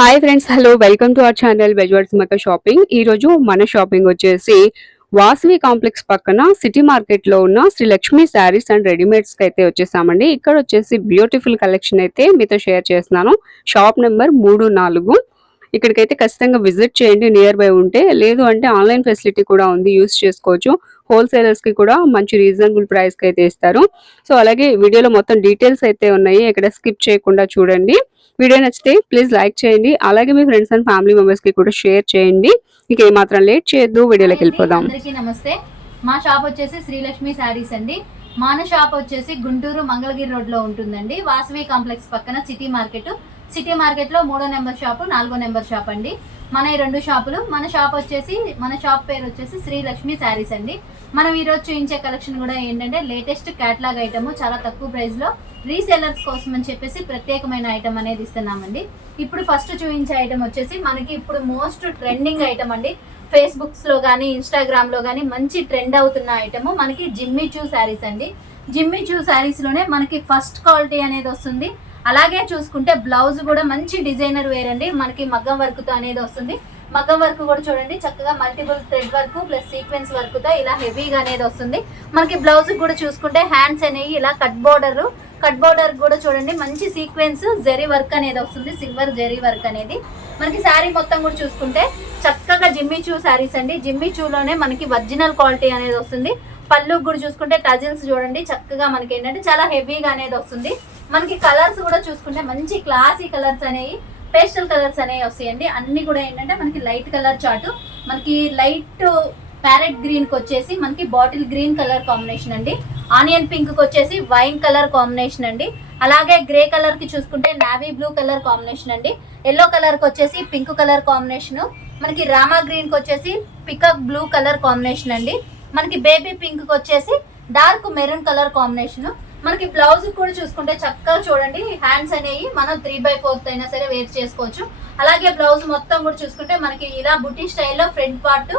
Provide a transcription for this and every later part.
Hi friends, hello, welcome to our channel బెజ్వర్డ్స్ మక్క shopping. ఈ రోజు మన షాపింగ్ వచ్చేసి వాసవి కాంప్లెక్స్ పక్కన సిటీ మార్కెట్ లో ఉన్న శ్రీ లక్ష్మి శారీస్ అండ్ రెడీమేడ్స్ కి అయితే వచ్చేసామండి. ఇక్కడ వచ్చేసి బ్యూటిఫుల్ కలెక్షన్ అయితే మీతో షేర్ చేస్తున్నాను. Shop number 34. ఇక్కడికైతే ఖచ్చితంగా విజిట్ చేయండి నియర్ బై ఉంటే. లేదు అంటే ఆన్లైన్ ఫెసిలిటీ కూడా ఉంది, యూస్ చేసుకోవచ్చు. హోల్సేలర్స్ కి కూడా మంచి రీజనబుల్ ప్రైస్ కి అయితే ఇస్తారు. సో అలాగే వీడియోలో మొత్తం డీటెయిల్స్ అయితే ఉన్నాయి, ఇక్కడ స్కిప్ చేయకుండా చూడండి. వీడియో నచ్చితే ప్లీజ్ లైక్ చేయండి, అలాగే మీ ఫ్రెండ్స్ అండ్ ఫ్యామిలీ మెంబర్స్ కి కూడా షేర్ చేయండి. ఇక ఏమాత్రం లేట్ చేయొద్దు, వీడియోలోకి వెళ్ళిపోదాం. అందరికీ నమస్తే. మా షాప్ వచ్చేసి శ్రీలక్ష్మి శారీస్ అండి. మన షాప్ వచ్చేసి గుంటూరు మంగళగిరి రోడ్ లో ఉంటుందండి. వాసవి కాంప్లెక్స్ పక్కన సిటీ మార్కెట్ లో 3వ నెంబర్ షాపు, 4వ నెంబర్ షాప్ అండి. మన ఈ రెండు షాపులు. మన షాప్ పేరు వచ్చేసి శ్రీలక్ష్మి శారీస్ అండి. మనం ఈ రోజు చూపించే కలెక్షన్ కూడా ఏంటంటే లేటెస్ట్ క్యాటలాగ్ ఐటమ్, చాలా తక్కువ ప్రైస్ లో రీసేలర్స్ కోసం అని చెప్పేసి ప్రత్యేకమైన ఐటమ్ అనేది ఇస్తున్నామండి. ఇప్పుడు ఫస్ట్ చూపించే ఐటమ్ వచ్చేసి మనకి ఇప్పుడు మోస్ట్ ట్రెండింగ్ ఐటమ్ అండి. ఫేస్బుక్స్ లో కానీ ఇన్స్టాగ్రామ్ లో కానీ మంచి ట్రెండ్ అవుతున్న ఐటమ్ మనకి జిమ్మీ చూ శారీస్ అండి. జిమ్మీ చూ శారీస్ లోనే మనకి ఫస్ట్ క్వాలిటీ అనేది వస్తుంది. అలాగే చూసుకుంటే బ్లౌజ్ కూడా మంచి డిజైనర్ వేర్ అండి. మనకి మగ్గం వర్క్ తో అనేది వస్తుంది. మగ్గం వర్క్ కూడా చూడండి చక్కగా multiple thread work plus sequence work తో ఇలా హెవీగా అనేది వస్తుంది. మనకి బ్లౌజ్ కూడా చూసుకుంటే హ్యాండ్స్ అనేవి ఇలా కట్ బోర్డర్ కూడా చూడండి మంచి సీక్వెన్స్ జరీ వర్క్ అనేది వస్తుంది, సిల్వర్ జరీ వర్క్ అనేది. మనకి శారీ మొత్తం కూడా చూసుకుంటే చక్కగా జిమ్మీ చూ శారీస్ అండి. జిమ్మీ చూలోనే మనకి ఒరిజినల్ క్వాలిటీ అనేది వస్తుంది. పళ్ళు కూడా చూసుకుంటే టజిల్స్ చూడండి చక్కగా మనకి ఏంటంటే చాలా హెవీగా అనేది వస్తుంది. మనకి కలర్స్ కూడా చూసుకుంటే మంచి క్లాసీ కలర్స్ అనేవి, పేస్టల్ కలర్స్ అనేవి వస్తాయండి. అన్ని కూడా ఏంటంటే మనకి లైట్ కలర్ చార్ట్, మనకి లైట్ ప్యారెట్ గ్రీన్ కి వచ్చేసి మనకి బాటిల్ గ్రీన్ కలర్ కాంబినేషన్ అండి. ఆనియన్ పింక్ కి వచ్చేసి వైన్ కలర్ కాంబినేషన్ అండి. అలాగే గ్రే కలర్ కి చూసుకుంటే నావీ బ్లూ కలర్ కాంబినేషన్ అండి. ఎల్లో కలర్ కి వచ్చేసి పింక్ కలర్ కాంబినేషన్. మనకి రామా గ్రీన్ కి వచ్చేసి పికాక్ బ్లూ కలర్ కాంబినేషన్ అండి. మనకి బేబీ పింక్ కి వచ్చేసి డార్క్ మెరూన్ కలర్ కాంబినేషన్. మనకి బ్లౌజ్ కూడా చూసుకుంటే చక్కగా చూడండి హ్యాండ్స్ అనేవి మనం 3/4 అయినా సరే వేర్ చేసుకోవచ్చు. అలాగే బ్లౌజ్ మొత్తం కూడా చూసుకుంటే మనకి ఇలా బుటీ స్టైల్లో front part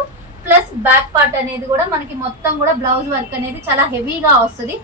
plus back part అనేది కూడా మనకి మొత్తం కూడా బ్లౌజ్ వర్క్ అనేది చాలా హెవీగా వస్తుంది.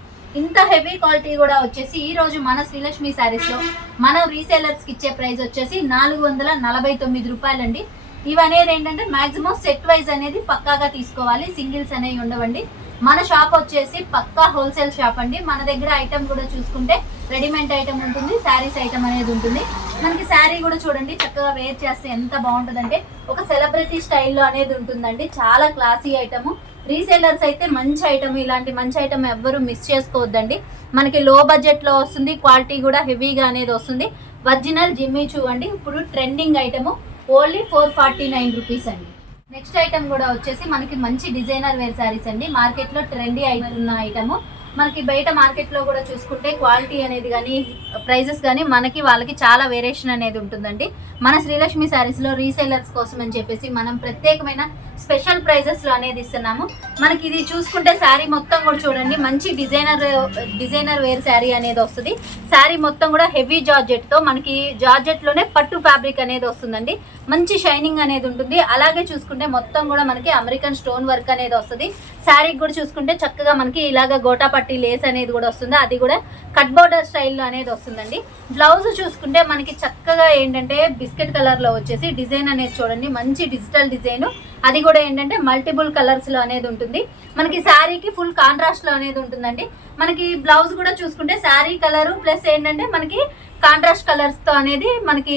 ఇంత హెవీ క్వాలిటీ కూడా వచ్చేసి ఈ రోజు మన శ్రీలక్ష్మి శారీస్ లో మన రీసేలర్స్ కి ఇచ్చే ప్రైస్ వచ్చేసి 449 రూపాయలండి. ఇవనేది ఏంటంటే మాక్సిమం సెట్ వైజ్ అనేది పక్కాగా తీసుకోవాలి, సింగిల్స్ అనేవి ఉండవండి. మన షాప్ వచ్చేసి పక్కా హోల్సేల్ షాప్ అండి. మన దగ్గర ఐటమ్ కూడా చూసుకుంటే రెడీమేడ్ ఐటమ్ ఉంటుంది, శారీస్ ఐటమ్ అనేది ఉంటుంది. మనకి శారీ కూడా చూడండి చక్కగా వేర్ చేస్తే ఎంత బాగుంటుందంటే ఒక సెలబ్రిటీ స్టైల్లో అనేది ఉంటుందండి. చాలా క్లాసీ ఐటమ్. రీసేలర్స్ అయితే మంచి ఐటమ్, ఇలాంటి మంచి ఐటమ్ ఎవ్వరూ మిస్ చేసుకోవద్దండి. మనకి లో బడ్జెట్ లో వస్తుంది, క్వాలిటీ కూడా హెవీగా అనేది వస్తుంది. ఒరిజినల్ జిమ్మీ చూ అండి. ఇప్పుడు ట్రెండింగ్ ఐటమ్ ఓన్లీ 449 రూపీస్ అండి. నెక్స్ట్ ఐటమ్ కూడా వచ్చేసి మనకి మంచి డిజైనర్ వేర్ శారీస్ అండి. మార్కెట్ లో ట్రెండీ అయిన ఐటమ్. మనకి బయట మార్కెట్ లో కూడా చూసుకుంటే క్వాలిటీ అనేది కానీ ప్రైజెస్ కానీ మనకి వాళ్ళకి చాలా వేరియేషన్ అనేది ఉంటుందండి. మన శ్రీలక్ష్మి శారీస్ లో రీసేలర్స్ కోసం అని చెప్పేసి మనం ప్రత్యేకమైన స్పెషల్ ప్రైజెస్ లో అనేది ఇస్తున్నాము. మనకి ఇది చూసుకుంటే శారీ మొత్తం కూడా చూడండి మంచి డిజైనర్ వేర్ శారీ అనేది వస్తుంది. శారీ మొత్తం కూడా హెవీ జార్జెట్ తో మనకి జార్జెట్ లోనే పట్టు ఫ్యాబ్రిక్ అనేది వస్తుందండి. మంచి షైనింగ్ అనేది ఉంటుంది. అలాగే చూసుకుంటే మొత్తం కూడా మనకి అమెరికన్ స్టోన్ వర్క్ అనేది వస్తుంది. శారీకి కూడా చూసుకుంటే చక్కగా మనకి ఇలాగ గోటా పట్టి లేస్ అనేది కూడా వస్తుంది, అది కూడా కట్ బోర్డర్ స్టైల్లో అనేది వస్తుందండి. బ్లౌజ్ చూసుకుంటే మనకి చక్కగా ఏంటంటే బిస్కెట్ కలర్ లో వచ్చేసి డిజైన్ అనేది చూడండి మంచి డిజిటల్ డిజైన్, అది కూడా ఏంటంటే మల్టిపుల్ కలర్స్ లో అనేది ఉంటుంది. మనకి శారీకి ఫుల్ కాంట్రాస్ట్ లో అనేది ఉంటుందండి. మనకి బ్లౌజ్ కూడా చూసుకుంటే శారీ కలర్ ప్లస్ ఏంటంటే మనకి కాంట్రాస్ట్ కలర్స్ తో అనేది మనకి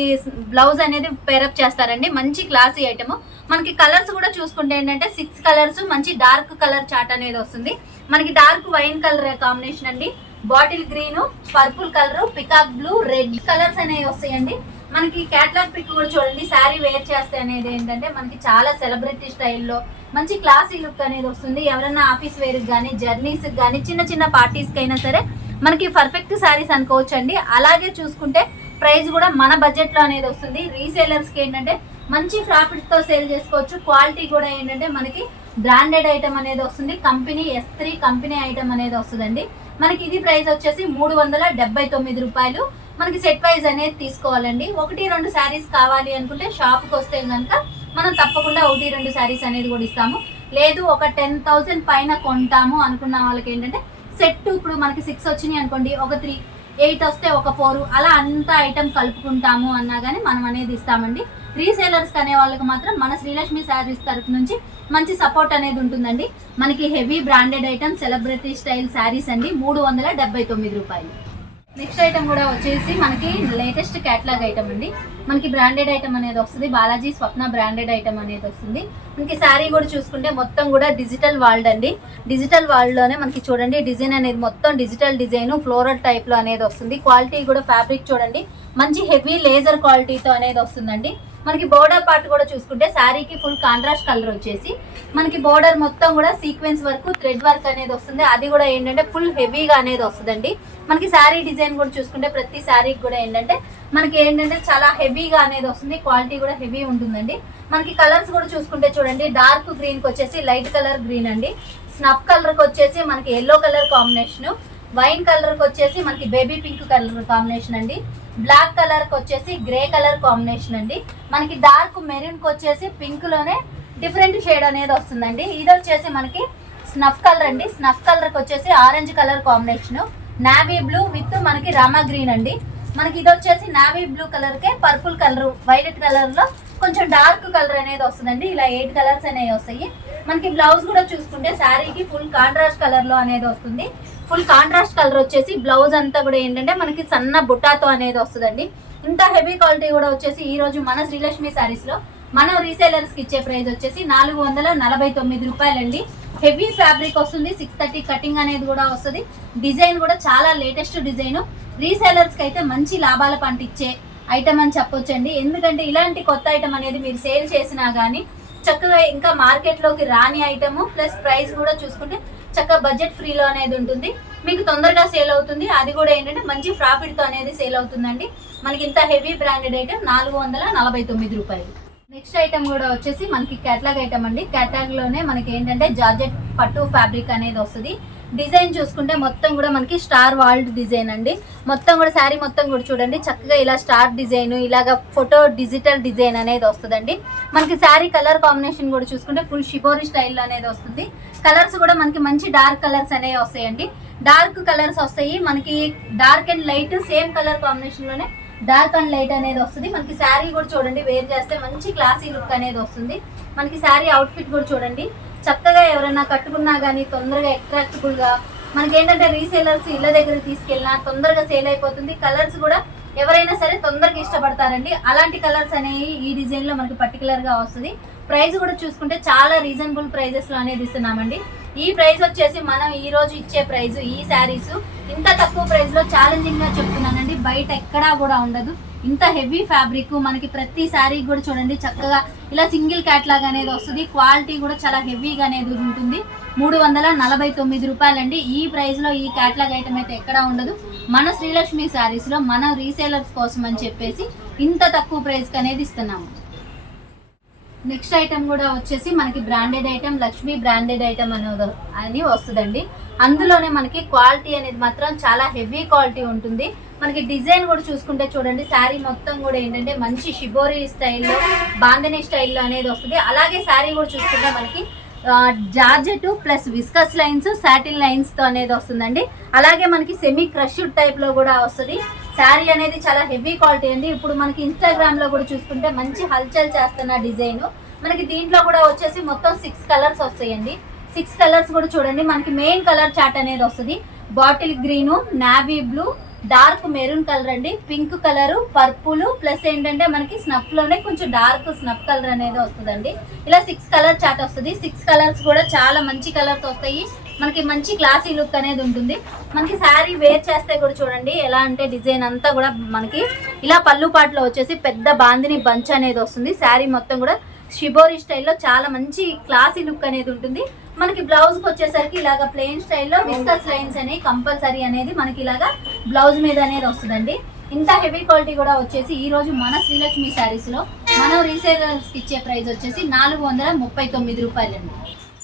బ్లౌజ్ అనేది పేరప్ చేస్తారండి. మంచి క్లాసీ ఐటమ్. మనకి కలర్స్ కూడా చూసుకుంటే ఏంటంటే 6 కలర్స్ మంచి డార్క్ కలర్ చార్ట్ అనేది వస్తుంది. మనకి డార్క్ వైన్ కలర్ కాంబినేషన్ అండి. Bottle green, purple colour, peacock blue, red colours అనేవి వస్తాయండి. మనకి క్యాటలాగ్ పిక్ కూడా చూడండి శారీ వేర్ చేస్తే అనేది ఏంటంటే మనకి చాలా సెలబ్రిటీ స్టైల్లో మంచి క్లాసీ లుక్ అనేది వస్తుంది. ఎవరైనా ఆఫీస్ వేర్కి కానీ జర్నీస్కి కానీ చిన్న పార్టీస్కి అయినా సరే మనకి పర్ఫెక్ట్ శారీస్ అనుకోవచ్చు అండి. అలాగే చూసుకుంటే ప్రైస్ కూడా మన బడ్జెట్ లో అనేది వస్తుంది. రీసేలర్స్ కి ఏంటంటే మంచి ప్రాఫిట్ తో సేల్ చేసుకోవచ్చు. క్వాలిటీ కూడా ఏంటంటే మనకి బ్రాండెడ్ ఐటమ్ అనేది వస్తుంది. కంపెనీ S3 కంపెనీ ఐటమ్ అనేది వస్తుందండి. మనకి ఇది ప్రైస్ వచ్చేసి 379 రూపాయలు. మనకి సెట్ వైజ్ అనేది తీసుకోవాలండి. 1-2 శారీస్ కావాలి అనుకుంటే షాప్కి వస్తే కనుక మనం తప్పకుండా 1-2 శారీస్ అనేది కూడా ఇస్తాము. లేదు ఒక 10,000 పైన కొంటాము అనుకున్న వాళ్ళకి ఏంటంటే సెట్ ఇప్పుడు మనకి 6 వచ్చినాయి అనుకోండి, ఒక 3 8 వస్తే ఒక 4 అలా అంత ఐటమ్ కలుపుకుంటాము అన్నా కానీ మనం అనేది ఇస్తామండి. రీసేలర్స్ అనే వాళ్ళకి మాత్రం మన శ్రీలక్ష్మి శారీస్ తరఫు నుంచి మంచి సపోర్ట్ అనేది ఉంటుందండి. మనకి heavy branded item celebrity style saris అండి 379 రూపాయలు. నెక్స్ట్ ఐటమ్ కూడా వచ్చేసి మనకి లేటెస్ట్ క్యాటలాగ్ ఐటమ్ అండి. మనకి బ్రాండెడ్ ఐటమ్ అనేది వస్తుంది, బాలాజీ స్వప్న బ్రాండెడ్ ఐటమ్ అనేది వస్తుంది. మనకి శారీ కూడా చూసుకుంటే మొత్తం కూడా డిజిటల్ వాల్డ్ అండి. డిజిటల్ వాల్డ్లోనే మనకి చూడండి డిజైన్ అనేది మొత్తం డిజిటల్ డిజైన్ ఫ్లోరల్ టైప్లో అనేది వస్తుంది. క్వాలిటీ కూడా ఫ్యాబ్రిక్ చూడండి మంచి హెవీ లేజర్ క్వాలిటీతో అనేది వస్తుందండి. మనకి బోర్డర్ పార్ట్ కూడా చూసుకుంటే శారీకి ఫుల్ కాంట్రాస్ట్ కలర్ వచ్చేసి మనకి బోర్డర్ మొత్తం కూడా సీక్వెన్స్ వర్క్ థ్రెడ్ వర్క్ అనేది వస్తుంది. అది కూడా ఏంటంటే ఫుల్ హెవీగా అనేది వస్తుందండి. మనకి శారీ డిజైన్ కూడా చూసుకుంటే ప్రతి శారీకి కూడా ఏంటంటే చాలా హెవీగా అనేది వస్తుంది. క్వాలిటీ కూడా హెవీ ఉంటుందండి. మనకి కలర్స్ కూడా చూసుకుంటే చూడండి డార్క్ గ్రీన్కి వచ్చేసి లైట్ కలర్ గ్రీన్ అండి, స్నఫ్ కలర్కి వచ్చేసి మనకి ఎల్లో కలర్ కాంబినేషన్, వైన్ కలర్కి వచ్చేసి మనకి బేబీ పింక్ కలర్ కాంబినేషన్ అండి, బ్లాక్ కలర్కి వచ్చేసి గ్రే కలర్ కాంబినేషన్ అండి, మనకి డార్క్ మెరూన్కి వచ్చేసి పింక్లోనే డిఫరెంట్ షేడ్ అనేది వస్తుందండి. ఇది వచ్చేసి మనకి స్నఫ్ కలర్ అండి, స్నఫ్ కలర్కి వచ్చేసి orange colour combination, navy blue with మనకి రామా గ్రీన్ అండి. మనకి ఇది వచ్చేసి నావీ బ్లూ కలర్కే పర్పుల్ కలర్ వైలెట్ కలర్లో కొంచెం డార్క్ కలర్ అనేది వస్తుందండి. ఇలా 8 కలర్స్ అనేవి వస్తాయి. మనకి బ్లౌజ్ కూడా చూసుకుంటే శారీకి ఫుల్ కాంట్రాస్ట్ కలర్లో అనేది వస్తుంది. ఫుల్ కాంట్రాస్ట్ కలర్ వచ్చేసి బ్లౌజ్ అంతా కూడా ఏంటంటే మనకి సన్న బుట్టాతో అనేది వస్తుందండి. ఇంత హెవీ క్వాలిటీ కూడా వచ్చేసి ఈ రోజు మన శ్రీలక్ష్మి శారీస్లో మనం రీసేలర్స్కి ఇచ్చే ప్రైస్ వచ్చేసి 449 రూపాయలండి. హెవీ ఫ్యాబ్రిక్ వస్తుంది, 630 కటింగ్ అనేది కూడా వస్తుంది. డిజైన్ కూడా చాలా లేటెస్ట్ డిజైన్. రీసేలర్స్కి అయితే మంచి లాభాల పంట ఇచ్చే ఐటమ్ అని చెప్పొచ్చండి. ఎందుకంటే ఇలాంటి కొత్త ఐటమ్ అనేది మీరు సేల్ చేసినా కానీ చక్కగా ఇంకా మార్కెట్లోకి రాని ఐటమ్ ప్లస్ ప్రైస్ కూడా చూసుకుంటే చక్కగా బడ్జెట్ ఫ్రీలో అనేది ఉంటుంది, మీకు తొందరగా సేల్ అవుతుంది. అది కూడా ఏంటంటే మంచి ప్రాఫిట్తో అనేది సేల్ అవుతుందండి. మనకి ఇంత హెవీ బ్రాండెడ్ ఐటమ్ 449 రూపాయలు. నెక్స్ట్ ఐటమ్ కూడా వచ్చేసి మనకి క్యాటలాగ్ ఐటమ్ అండి. క్యాటలాగ్లోనే మనకి ఏంటంటే జార్జెట్ పట్టు ఫ్యాబ్రిక్ అనేది వస్తుంది. డిజైన్ చూసుకుంటే మొత్తం కూడా మనకి స్టార్ వాల్డ్ డిజైన్ అండి. మొత్తం కూడా శారీ మొత్తం కూడా చూడండి చక్కగా ఇలా స్టార్ డిజైన్ ఇలాగ ఫోటో డిజిటల్ డిజైన్ అనేది వస్తుందండి. మనకి శారీ కలర్ కాంబినేషన్ కూడా చూసుకుంటే ఫుల్ షిబోరి స్టైల్లో అనేది వస్తుంది. కలర్స్ కూడా మనకి మంచి డార్క్ కలర్స్ అనేవి వస్తాయండి. డార్క్ కలర్స్ వస్తాయి, మనకి dark and light same colour కాంబినేషన్లోనే డార్క్ అండ్ లైట్ అనేది వస్తుంది. మనకి శారీ కూడా చూడండి వేర్ చేస్తే మంచి క్లాసీ లుక్ అనేది వస్తుంది. మనకి శారీ అవుట్ఫిట్ కూడా చూడండి చక్కగా ఎవరైనా కట్టుకున్నా కానీ తొందరగా అట్రాక్టబుల్గా మనకి ఏంటంటే రీసేలర్స్ ఇళ్ళ దగ్గర తీసుకెళ్ళినా తొందరగా సేల్ అయిపోతుంది. కలర్స్ కూడా ఎవరైనా సరే తొందరగా ఇష్టపడతారండి. అలాంటి కలర్స్ అనేవి ఈ డిజైన్లో మనకి పర్టికులర్గా వస్తుంది. ప్రైస్ కూడా చూసుకుంటే చాలా రీజనబుల్ ప్రైజెస్లో అనేది ఇస్తున్నామండి. ఈ ప్రైస్ వచ్చేసి మనం ఈ రోజు ఇచ్చే ప్రైస్ ఈ శారీస్ ఇంత తక్కువ ప్రైస్లో ఛాలెంజింగ్గా చెప్తున్నానండి. బయట ఎక్కడా కూడా ఉండదు ఇంత హెవీ ఫ్యాబ్రిక్. మనకి ప్రతి శారీ కూడా చూడండి చక్కగా ఇలా సింగిల్ క్యాట్లాగ్ అనేది వస్తుంది. క్వాలిటీ కూడా చాలా హెవీగా అనేది ఉంటుంది. 349 రూపాయలండి. ఈ ప్రైస్లో ఈ క్యాట్లాగ్ ఐటమ్ అయితే ఎక్కడా ఉండదు. మన శ్రీలక్ష్మి శారీస్లో మన రీసేలర్స్ కోసం అని చెప్పేసి ఇంత తక్కువ ప్రైస్కి అనేది ఇస్తున్నాము. నెక్స్ట్ ఐటమ్ కూడా వచ్చేసి మనకి branded item Lakshmi branded item అని వస్తుందండి. అందులోనే మనకి క్వాలిటీ అనేది మాత్రం చాలా హెవీ క్వాలిటీ ఉంటుంది. మనకి డిజైన్ కూడా చూసుకుంటే చూడండి శారీ మొత్తం కూడా ఏంటంటే మంచి షిబోరి స్టైల్లో బాంధనీ స్టైల్లో అనేది వస్తుంది. అలాగే శారీ కూడా చూసుకుంటే మనకి georgette plus viscose lines satin లైన్స్తో అనేది వస్తుందండి. అలాగే మనకి సెమీ క్రష్డ్ టైప్లో కూడా వస్తుంది. శారీ అనేది చాలా హెవీ క్వాలిటీ అండి. ఇప్పుడు మనకి ఇన్స్టాగ్రామ్లో కూడా చూసుకుంటే మంచి హల్చల్ చేస్తున్న డిజైన్. మనకి దీంట్లో కూడా వచ్చేసి మొత్తం 6 కలర్స్ వస్తాయండి. 6 కలర్స్ కూడా చూడండి మనకి మెయిన్ కలర్ చార్ట్ అనేది వస్తుంది. Bottle green, navy blue, dark maroon colour అండి, పింక్ కలరు, పర్పుల్ ప్లస్ ఏంటంటే మనకి స్నఫ్లోనే కొంచెం డార్క్ స్నఫ్ కలర్ అనేది వస్తుందండి. ఇలా 6 కలర్ చార్ట్ వస్తుంది. 6 కలర్స్ కూడా చాలా మంచి కలర్స్ వస్తాయి. మనకి మంచి క్లాసీ లుక్ అనేది ఉంటుంది. మనకి శారీ వేర్ చేస్తే కూడా చూడండి ఎలా అంటే డిజైన్ అంతా కూడా మనకి ఇలా పళ్ళు పాటలో వచ్చేసి పెద్ద బాందిని బంచ్ అనేది వస్తుంది. శారీ మొత్తం కూడా షిబోరి స్టైల్లో చాలా మంచి క్లాసీ లుక్ అనేది ఉంటుంది. మనకి బ్లౌజ్కి వచ్చేసరికి ఇలాగ ప్లెయిన్ స్టైల్లో విస్కస్ లైన్స్ అనేవి కంపల్సరీ అనేది మనకి ఇలాగా బ్లౌజ్ మీద అనేది వస్తుందండి. ఇంత హెవీ క్వాలిటీ కూడా వచ్చేసి ఈ రోజు మన శ్రీలక్ష్మి శారీస్లో మనం రీసేలర్స్కి ఇచ్చే ప్రైస్ వచ్చేసి 439 రూపాయలండి.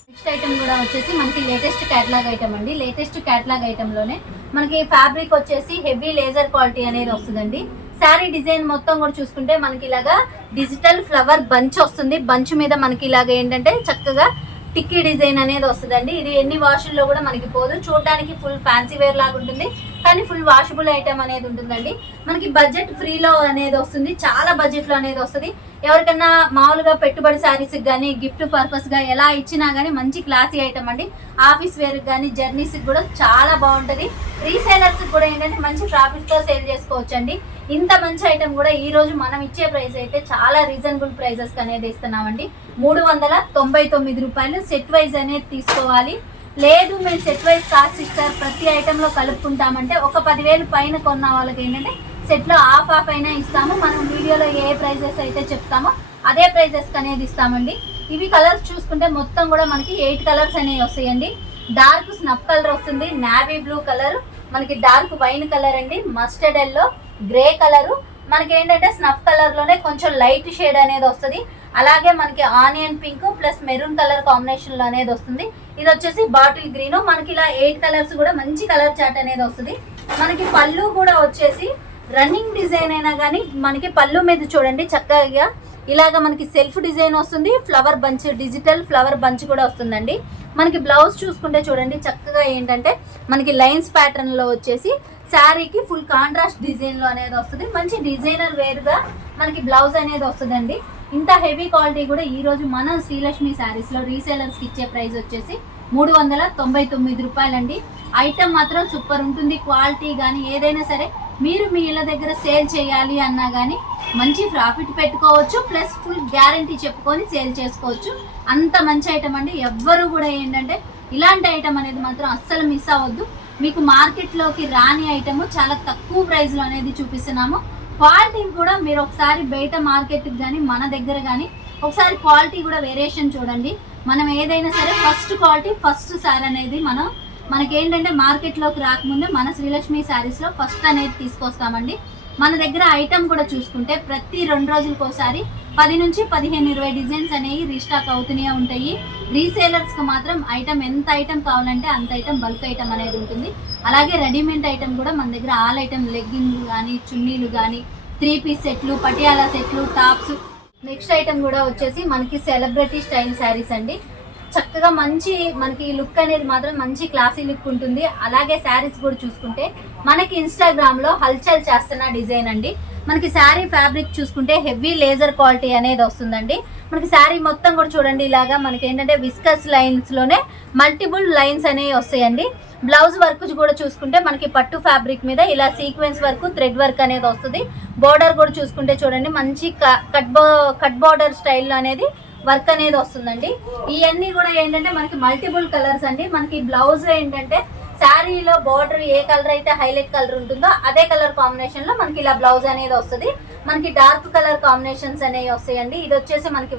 నెక్స్ట్ ఐటమ్ కూడా వచ్చేసి మనకి లేటెస్ట్ క్యాటలాగ్ ఐటమ్ అండి. లేటెస్ట్ క్యాటలాగ్ ఐటమ్లోనే మనకి ఫ్యాబ్రిక్ వచ్చేసి హెవీ లేజర్ క్వాలిటీ అనేది వస్తుందండి. శారీ డిజైన్ మొత్తం కూడా చూసుకుంటే మనకి ఇలాగా డిజిటల్ ఫ్లవర్ బంచ్ వస్తుంది. బంచ్ మీద మనకి ఇలాగ ఏంటంటే చక్కగా టిక్కీ డిజైన్ అనేది వస్తుందండి. ఇది ఎన్ని వాషుల్లో కూడా మనకి పోదు. చూడడానికి ఫుల్ ఫ్యాన్సీ వేర్ లాగా ఉంటుంది. కానీ ఫుల్ వాషబుల్ ఐటమ్ అనేది ఉంటుందండి. మనకి బడ్జెట్ ఫ్రీలో అనేది వస్తుంది, చాలా బడ్జెట్లో అనేది వస్తుంది. ఎవరికన్నా మామూలుగా పెట్టుబడి శారీస్కి కానీ గిఫ్ట్ పర్పస్గా ఎలా ఇచ్చినా కానీ మంచి క్లాసీ ఐటమ్ అండి. ఆఫీస్ వేర్కి కానీ జర్నీస్కి కూడా చాలా బాగుంటుంది. రీసేలర్స్కి కూడా ఏంటంటే మంచి ప్రాఫిట్తో సేల్ చేసుకోవచ్చండి. ఇంత మంచి ఐటమ్ కూడా ఈ రోజు మనం ఇచ్చే ప్రైస్ అయితే చాలా రీజనబుల్ ప్రైజెస్ అనేది ఇస్తున్నామండి. 399 రూపాయలు. సెట్ వైజ్ అనేది తీసుకోవాలి. లేదు మేము సెట్ వైజ్ కాస్ట్ ఇస్తారు, ప్రతి ఐటెంలో కలుపుకుంటామంటే ఒక 10,000 పైన కొన్న వాళ్ళకి ఏంటంటే సెట్లో ఆఫ్ అయినా ఇస్తాము. మనం వీడియోలో ఏ ప్రైజెస్ అయితే చెప్తామో అదే ప్రైజెస్కి అనేది ఇస్తామండి. ఇవి కలర్స్ చూసుకుంటే మొత్తం కూడా మనకి 8 కలర్స్ అనేవి వస్తాయండి. డార్క్ స్నఫ్ కలర్ వస్తుంది, నావీ బ్లూ కలర్, మనకి డార్క్ వైన్ కలర్ అండి, మస్టర్డ్ ఎల్లో, గ్రే కలరు, మనకి ఏంటంటే స్నఫ్ కలర్లోనే కొంచెం లైట్ షేడ్ అనేది వస్తుంది. అలాగే మనకి onion pink plus maroon colour కాంబినేషన్లో అనేది వస్తుంది. ఇది వచ్చేసి బాటిల్ గ్రీన్. మనకి ఇలా 8 కలర్స్ కూడా మంచి కలర్ చార్ట్ అనేది వస్తుంది. మనకి పళ్ళు కూడా వచ్చేసి రన్నింగ్ డిజైన్ అయినా కానీ మనకి పళ్ళు మీద చూడండి చక్కగా ఇలాగ మనకి సెల్ఫ్ డిజైన్ వస్తుంది. Flower bunch, digital flower bunch కూడా వస్తుందండి. మనకి బ్లౌజ్ చూసుకుంటే చూడండి చక్కగా ఏంటంటే మనకి లైన్స్ ప్యాటర్న్లో వచ్చేసి శారీకి ఫుల్ కాంట్రాస్ట్ డిజైన్లో అనేది వస్తుంది. మంచి డిజైనర్ వేరుగా మనకి బ్లౌజ్ అనేది వస్తుందండి. ఇంత హెవీ క్వాలిటీ కూడా ఈరోజు మన శ్రీలక్ష్మి శారీస్లో రీసేలర్స్కి ఇచ్చే ప్రైస్ వచ్చేసి 399 రూపాయలండి. ఐటమ్ మాత్రం సూపర్ ఉంటుంది. క్వాలిటీ కానీ ఏదైనా సరే మీరు మీ ఇళ్ళ దగ్గర సేల్ చేయాలి అన్నా కానీ మంచి ప్రాఫిట్ పెట్టుకోవచ్చు, ప్లస్ ఫుల్ గ్యారంటీ చెప్పుకొని సేల్ చేసుకోవచ్చు. అంత మంచి ఐటమ్ అండి. ఎవ్వరు కూడా ఏంటంటే ఇలాంటి ఐటమ్ అనేది మాత్రం అస్సలు మిస్ అవ్వద్దు. మీకు మార్కెట్లోకి రాని ఐటమ్ చాలా తక్కువ ప్రైస్లో అనేది చూపిస్తున్నాము. క్వాలిటీ కూడా మీరు ఒకసారి బయట మార్కెట్కి కానీ మన దగ్గర కానీ ఒకసారి క్వాలిటీ కూడా వేరియేషన్ చూడండి. మనం ఏదైనా సరే ఫస్ట్ క్వాలిటీ ఫస్ట్ సారీ అనేది మనకేంటంటే మార్కెట్లోకి రాకముందే మన శ్రీలక్ష్మి శారీస్లో ఫస్ట్ అనేది తీసుకొస్తామండి. మన దగ్గర ఐటమ్ కూడా చూసుకుంటే ప్రతి 2 రోజులకు ఒకసారి 10 నుంచి 15-20 డిజైన్స్ అనేవి రీస్టాక్ అవుతూనే ఉంటాయి. రీసేలర్స్కి మాత్రం ఐటమ్ ఎంత ఐటమ్ కావాలంటే అంత ఐటమ్ బల్క్ ఐటమ్ అనేది ఉంటుంది. అలాగే రెడీమేడ్ ఐటమ్ కూడా మన దగ్గర ఆల్ ఐటమ్ లెగ్గింగ్ కానీ చున్నీలు కానీ 3 పీస్ సెట్లు, పటియాలా సెట్లు, టాప్స్. నెక్స్ట్ ఐటమ్ కూడా వచ్చేసి మనకి సెలబ్రిటీ స్టైల్ శారీస్ అండి. చక్కగా మంచి మనకి లుక్ అనేది మాత్రం మంచి క్లాసీ లుక్ ఉంటుంది. అలాగే శారీస్ కూడా చూసుకుంటే మనకి ఇన్స్టాగ్రామ్లో హల్చల్ చేస్తున్న డిజైన్ అండి. మనకి శారీ ఫ్యాబ్రిక్ చూసుకుంటే హెవీ లేజర్ క్వాలిటీ అనేది వస్తుందండి. మనకి శారీ మొత్తం కూడా చూడండి ఇలాగా మనకి ఏంటంటే విస్కస్ లైన్స్లోనే మల్టిపుల్ లైన్స్ అనేవి వస్తాయండి. బ్లౌజ్ వర్క్ కూడా చూసుకుంటే మనకి పట్టు ఫ్యాబ్రిక్ మీద ఇలా సీక్వెన్స్ వర్క్, థ్రెడ్ వర్క్ అనేది వస్తుంది. బోర్డర్ కూడా చూసుకుంటే చూడండి మంచి కట్ బోర్డర్ స్టైల్లో అనేది వర్క్ అనేది వస్తుందండి. ఇవన్నీ కూడా ఏంటంటే మనకి మల్టిపుల్ కలర్స్ అండి. మనకి బ్లౌజ్ ఏంటంటే శారీలో బార్డర్ ఏ కలర్ అయితే హైలైట్ కలర్ ఉంటుందో అదే కలర్ కాంబినేషన్లో మనకి ఇలా బ్లౌజ్ అనేది వస్తుంది. మనకి డార్క్ కలర్ కాంబినేషన్స్ అనేవి వస్తాయండి. ఇది వచ్చేసి మనకి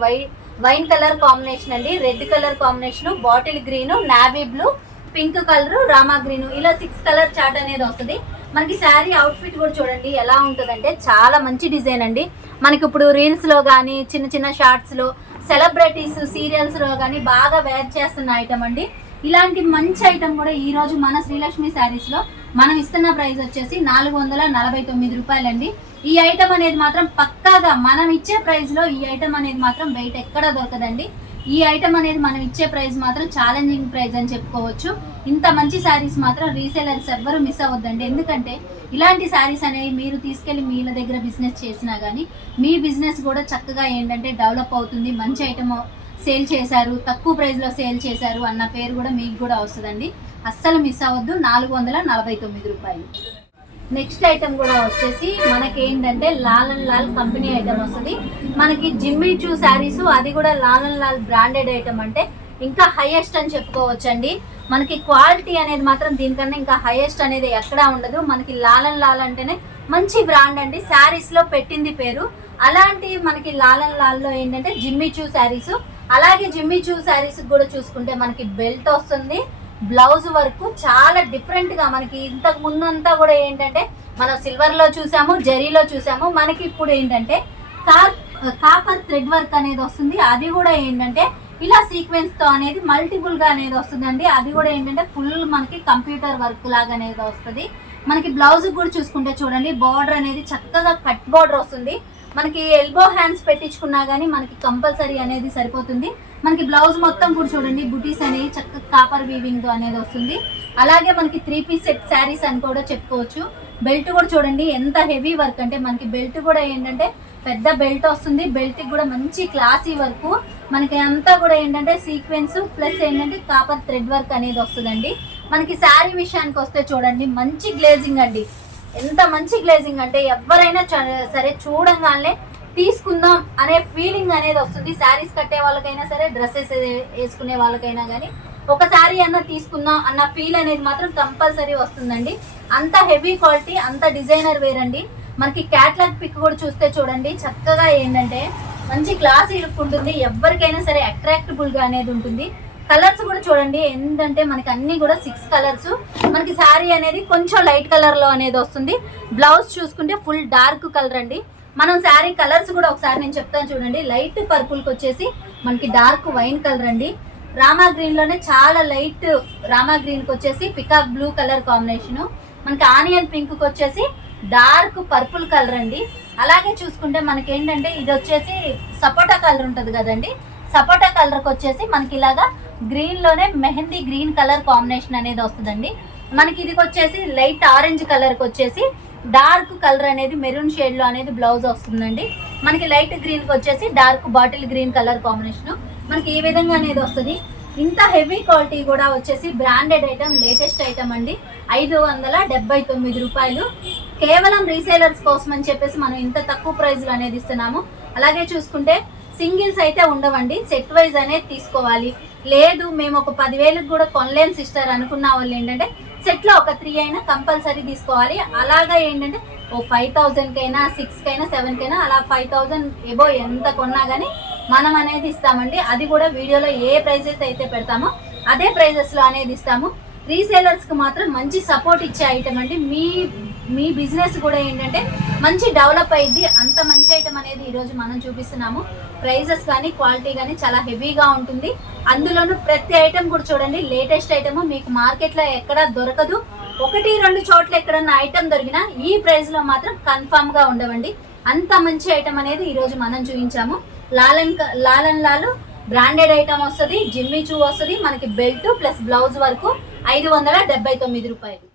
వైన్ కలర్ కాంబినేషన్ అండి, red colour combination, bottle green, navy blue, pink colour, Rama green, ఇలా 6 కలర్ చార్ట్ అనేది వస్తుంది. మనకి శారీ అవుట్ఫిట్ కూడా చూడండి ఎలా ఉంటుందంటే చాలా మంచి డిజైన్ అండి. మనకి ఇప్పుడు రీల్స్లో కానీ చిన్న చిన్న షార్ట్స్లో సెలబ్రిటీస్ సీరియల్స్లో కానీ బాగా వేర్ చేస్తున్న ఐటమ్ అండి. ఇలాంటి మంచి ఐటమ్ కూడా ఈరోజు మన శ్రీలక్ష్మి శారీస్లో మనం ఇస్తున్న ప్రైస్ వచ్చేసి 449 రూపాయలండి. ఈ ఐటమ్ అనేది మాత్రం పక్కాగా మనం ఇచ్చే ప్రైస్లో ఈ ఐటమ్ అనేది మాత్రం బయట ఎక్కడ దొరకదండి. ఈ ఐటమ్ అనేది మనం ఇచ్చే ప్రైస్ మాత్రం ఛాలెంజింగ్ ప్రైస్ అని చెప్పుకోవచ్చు. ఇంత మంచి శారీస్ మాత్రం రీసేలర్స్ ఎవ్వరూ మిస్ అవ్వద్దండి. ఎందుకంటే ఇలాంటి శారీస్ అనేవి మీరు తీసుకెళ్ళి మీ దగ్గర బిజినెస్ చేసినా కానీ మీ బిజినెస్ కూడా చక్కగా ఏంటంటే డెవలప్ అవుతుంది. మంచి ఐటమ్ సేల్ చేశారు, తక్కువ ప్రైస్లో సేల్ చేశారు అన్న పేరు కూడా మీకు కూడా వస్తుందండి. అస్సలు మిస్ అవ్వద్దు. 449 రూపాయలు. నెక్స్ట్ ఐటమ్ కూడా వచ్చేసి మనకి ఏంటంటే Lal and Lal company item వస్తుంది. మనకి జిమ్మీ చూ శారీస్, అది కూడా Lal and Lal branded item అంటే ఇంకా హైయెస్ట్ అని చెప్పుకోవచ్చండి. మనకి క్వాలిటీ అనేది మాత్రం దీనికన్నా ఇంకా హైయెస్ట్ అనేది ఎక్కడా ఉండదు. మనకి లాల్ అండ్ లాల్ అంటేనే మంచి బ్రాండ్ అండి, శారీస్లో పెట్టింది పేరు. అలాంటి మనకి లాల్ అండ్ లాల్లో ఏంటంటే జిమ్మీ చూ శారీస్. అలాగే జిమ్మీ చూ శారీస్ కూడా చూసుకుంటే మనకి బెల్ట్ వస్తుంది, బ్లౌజ్ వర్క్ చాలా డిఫరెంట్గా. మనకి ఇంతకు ముందంతా కూడా ఏంటంటే మనం సిల్వర్లో చూసాము, జరీలో చూసాము. మనకి ఇప్పుడు ఏంటంటే కాపర్ థ్రెడ్ వర్క్ అనేది వస్తుంది. అది కూడా ఏంటంటే ఇలా సీక్వెన్స్తో అనేది మల్టిపుల్గా అనేది వస్తుందండి. అది కూడా ఏంటంటే ఫుల్ మనకి కంప్యూటర్ వర్క్ లాగా అనేది వస్తుంది. మనకి బ్లౌజ్ కూడా చూసుకుంటే చూడండి బార్డర్ అనేది చక్కగా కట్ బార్డర్ వస్తుంది. మనకి ఎల్బో హ్యాండ్స్ పెట్టించుకున్నా కానీ మనకి కంపల్సరీ అనేది సరిపోతుంది. మనకి బ్లౌజ్ మొత్తం కూడా చూడండి బుటీస్ అనేవి చక్కగా కాపర్ వీవింగ్ అనేది వస్తుంది. అలాగే మనకి 3 పీస్ సెట్ శారీస్ అని కూడా చెప్పుకోవచ్చు. బెల్ట్ కూడా చూడండి ఎంత హెవీ వర్క్, అంటే మనకి బెల్ట్ కూడా ఏంటంటే పెద్ద బెల్ట్ వస్తుంది. బెల్ట్ కూడా మంచి క్లాసీ వర్క్, మనకి అంతా కూడా ఏంటంటే సీక్వెన్స్ ప్లస్ ఏంటంటే కాపర్ థ్రెడ్ వర్క్ అనేది వస్తుందండి. మనకి శారీ విషయానికి వస్తే చూడండి మంచి గ్లేజింగ్ అండి. ఎంత మంచి గ్లేజింగ్ అంటే ఎవరైనా సరే చూడంగానే తీసుకుందాం అనే ఫీలింగ్ అనేది వస్తుంది. శారీస్ కట్టే వాళ్ళకైనా సరే, డ్రెస్సెస్ వేసుకునే వాళ్ళకైనా కానీ ఒక శారీ అన్న తీసుకుందాం అన్న ఫీల్ అనేది మాత్రం కంపల్సరీ వస్తుందండి. అంత హెవీ క్వాలిటీ, అంత డిజైనర్ వేర్ అండి. మనకి క్యాట్లాగ్ పిక్ కూడా చూస్తే చూడండి చక్కగా ఏంటంటే మంచి క్లాసీ లుక్ ఉంటుంది. ఎవరికైనా సరే అట్రాక్టబుల్గా అనేది ఉంటుంది. కలర్స్ కూడా చూడండి ఏంటంటే మనకి అన్ని కూడా 6 కలర్స్. మనకి శారీ అనేది కొంచెం లైట్ కలర్లో అనేది వస్తుంది. బ్లౌజ్ చూసుకుంటే ఫుల్ డార్క్ కలర్ అండి. మనం శారీ కలర్స్ కూడా ఒకసారి నేను చెప్తాను చూడండి. లైట్ పర్పుల్కి వచ్చేసి మనకి డార్క్ వైన్ కలర్ అండి. రామా గ్రీన్లోనే చాలా లైట్ రామా గ్రీన్కి వచ్చేసి పికాక్ బ్లూ కలర్ కాంబినేషను. మనకి ఆనియన్ పింక్కి వచ్చేసి డార్క్ పర్పుల్ కలర్ అండి. అలాగే చూసుకుంటే మనకి ఏంటంటే ఇది వచ్చేసి సపోటా కలర్ ఉంటుంది కదండి. సపోటా కలర్కి వచ్చేసి మనకి ఇలాగా గ్రీన్లోనే మెహందీ గ్రీన్ కలర్ కాంబినేషన్ అనేది వస్తుందండి. మనకి ఇది వచ్చేసి లైట్ ఆరెంజ్ కలర్కి వచ్చేసి డార్క్ కలర్ అనేది మెరూన్ షేడ్లో అనేది బ్లౌజ్ వస్తుందండి. మనకి లైట్ గ్రీన్కి వచ్చేసి dark bottle green colour combination మనకి ఈ విధంగా అనేది వస్తుంది. ఇంత హెవీ క్వాలిటీ కూడా వచ్చేసి బ్రాండెడ్ ఐటమ్, లేటెస్ట్ ఐటమ్ అండి. 579 రూపాయలు. కేవలం రీసేలర్స్ కోసం అని చెప్పేసి మనం ఇంత తక్కువ ప్రైజ్లో అనేది ఇస్తున్నాము. అలాగే చూసుకుంటే సింగిల్స్ అయితే ఉండవండి, సెట్ వైజ్ అనేది తీసుకోవాలి. లేదు మేము ఒక 10,000కి కూడా కొనలేం సిస్టర్ అనుకున్న వాళ్ళు ఏంటంటే సెట్లో ఒక 3 అయినా కంపల్సరీ తీసుకోవాలి. అలాగా ఏంటంటే ఓ 5,000కైనా 6కైనా 7కైనా అలా 5,000 ఎబో ఎంత కొన్నా కానీ మనం అనేది ఇస్తామండి. అది కూడా వీడియోలో ఏ ప్రైజెస్ అయితే పెడతామో అదే ప్రైజెస్లో అనేది ఇస్తాము. రీసేలర్స్కి మాత్రం మంచి సపోర్ట్ ఇచ్చే ఐటమ్ అండి. మీ బిజినెస్ కూడా ఏంటంటే మంచి డెవలప్ అయ్యిద్ది. అంత మంచి ఐటమ్ అనేది ఈరోజు మనం చూపిస్తున్నాము. ప్రైజెస్ కానీ క్వాలిటీ కానీ చాలా హెవీగా ఉంటుంది. అందులోనూ ప్రతి ఐటమ్ కూడా చూడండి లేటెస్ట్ ఐటమ్, మీకు మార్కెట్లో ఎక్కడా దొరకదు. 1-2 చోట్ల ఎక్కడన్నా ఐటమ్ దొరికినా ఈ ప్రైస్లో మాత్రం కన్ఫామ్గా ఉండవండి. అంత మంచి ఐటమ్ అనేది ఈరోజు మనం చూపించాము. లాలన్ లాలు బ్రాండెడ్ ఐటమ్ వస్తుంది, జిమ్మి చూ వస్తుంది. మనకి బెల్ట్ ప్లస్ బ్లౌజ్ వరకు 579 రూపాయలు.